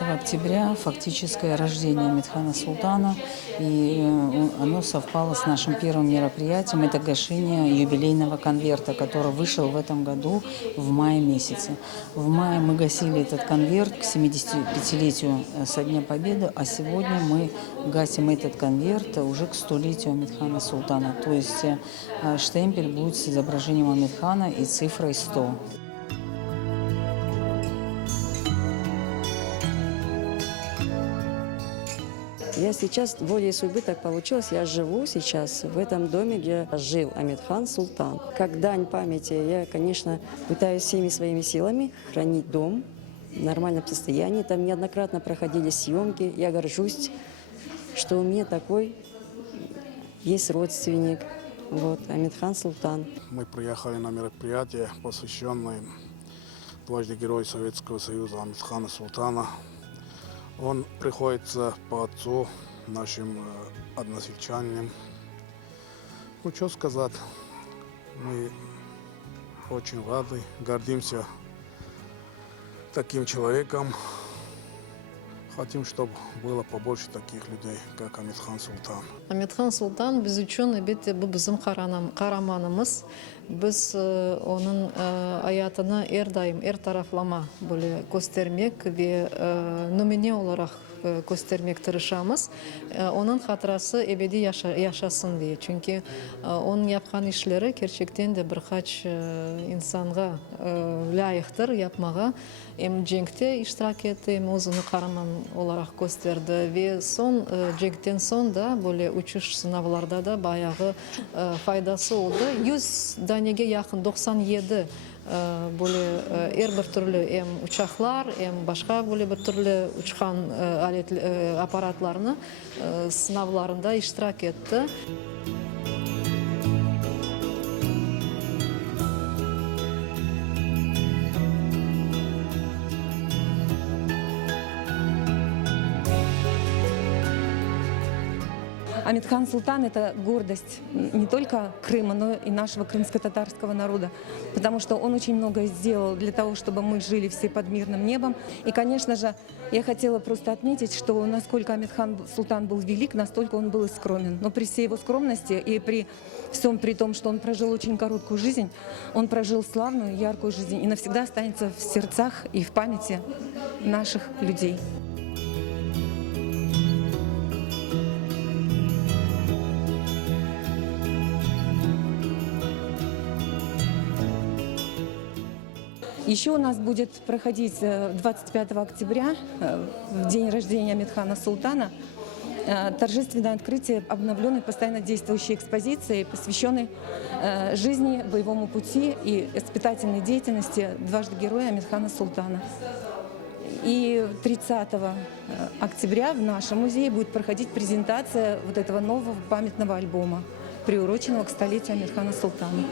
Октября фактическое рождение Амитхана Султана, и оно совпало с нашим первым мероприятием. Это гашение юбилейного конверта, который вышел в этом году в мае месяце. В мае мы гасили этот конверт к 75-летию со Дня Победы, а сегодня мы гасим этот конверт уже к 100-летию Амитхана Султана. То есть штемпель будет с изображением Амитхана и цифрой 100. Я сейчас, волей судьбы так получилось, я живу сейчас в этом доме, где жил Амитхан Султан. Как дань памяти я, конечно, пытаюсь всеми своими силами хранить дом в нормальном состоянии. Там неоднократно проходили съемки. Я горжусь, что у меня такой есть родственник, Амитхан Султан. Мы приехали на мероприятие, посвященное дважды Герою Советского Союза Амитхана Султана. Он приходится по отцу нашим односельчанам. Ну, что сказать, мы очень рады, гордимся таким человеком. Хотим, чтобы было побольше таких людей, как Амитхан Султан. Амитхан Султан біз үшін бұл біздің қараманымыз. Біз оның аятыны әрдайым тарафлама көстермек ве нөміне оларақ көстермек тырышамыз. Оның қатырасы әбеди яшасын дей. Чүнки оның япқан ішлері керчектен де бір қач инсанға лайықтыр япмаға. Эм жеңкте иштирак этти, эм өзүнүн караман олаrak көстөрдү. Ве сон жеңктен сон да более учуш сынавларда да баягы файдасы болду. 100 данеге якын 97 более эр бир түрлүү эм учаклар, эм башка более бир түрлүү учкан аппаратларны сынавларында иштирак этти. Амитхан Султан – это гордость не только Крыма, но и нашего крымско-татарского народа, потому что он очень многое сделал для того, чтобы мы жили все под мирным небом. И, конечно же, я хотела просто отметить, что насколько Амитхан Султан был велик, настолько он был и скромен. Но при всей его скромности и при всем при том, что он прожил очень короткую жизнь, он прожил славную, яркую жизнь и навсегда останется в сердцах и в памяти наших людей. Еще у нас будет проходить 25 октября, в день рождения Амитхана Султана, торжественное открытие обновленной постоянно действующей экспозиции, посвященной жизни, боевому пути и испытательной деятельности дважды Героя Амитхана Султана. И 30 октября в нашем музее будет проходить презентация вот этого нового памятного альбома, приуроченного к 100-летию Амитхана Султана.